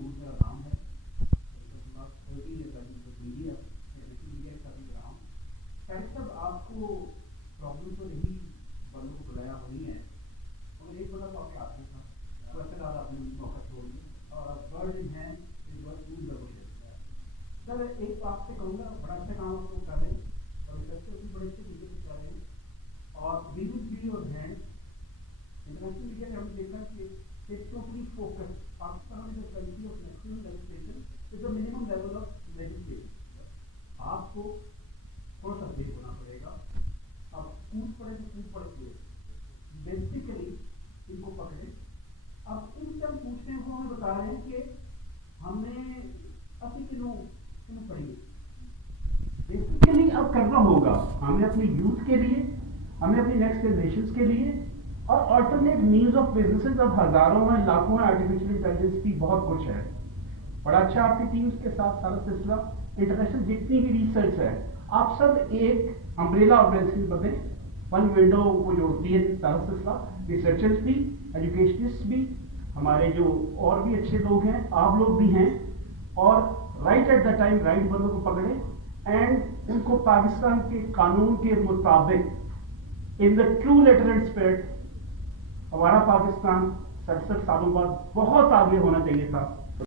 محمود میرا نام ہے. لاسٹ 30 years میڈیا میڈیا کے ساتھ ہی رہا ہوں. طارق صاحب آپ کو پرابلم تو یہی بندوں کو بلایا ہوئی ہیں اور ایک بندہ تو آپ کے ہاتھ میں تھا تو ایسے بعد آپ نے موقع چھوڑ دیا اور اب bird in hand is worth two the bushes. Sir ایک آپ سے کہوں گا بڑا اچھا کام آپ لوگ کر رہے ہیں اور ریسرچر بھی بڑے اچھے طریقے سے کر رہے ہیں اور we will be your hand. International media نے ہم نے دیکھا کہ ایک totally focus Pakistan is a country of maximum legislation with a minimum level of legislation. آپ کو تھوڑا سا بریک ہونا پڑے گا. اب کود پڑے تو کود پڑے کے بیسیکلی ان کو پکڑے. اب ان سے ہم پوچھتے ہیں وہ ہمیں بتا رہے ہیں کہ ہم نے اپنی کنوں پڑھی بیسیکلی اب کرنا ہوگا ہمیں اپنی یوتھ کے لیے, ہمیں اپنی نیکسٹ جنریشنز کے لیے اور آلٹرنیٹ مینز آف بزنسز اب ہزاروں ہیں لاکھوں ہیں. آرٹیفیشیل انٹیلیجنس کی بہت کچھ ہے. بڑا اچھا آپ کی ٹیمز کے ساتھ سارا سلسلہ انٹرنیشنل جتنی بھی ریسرچ ہے آپ سب ایک امبریلا آرگنائزیشن بنے. ون ونڈو وہ جو ہوتی ہے سارا سلسلہ ریسرچرز بھی, ایجوکیشنسٹ بھی, ہمارے جو اور بھی اچھے لوگ ہیں آپ لوگ بھی ہیں, اور right at the time right بندوں کو پکڑیں اینڈ ان کو پاکستان کے قانون کے مطابق in the true letter and spirit. ہمارا پاکستان 67 سالوں بعد بہت آگے ہونا چاہیے تھا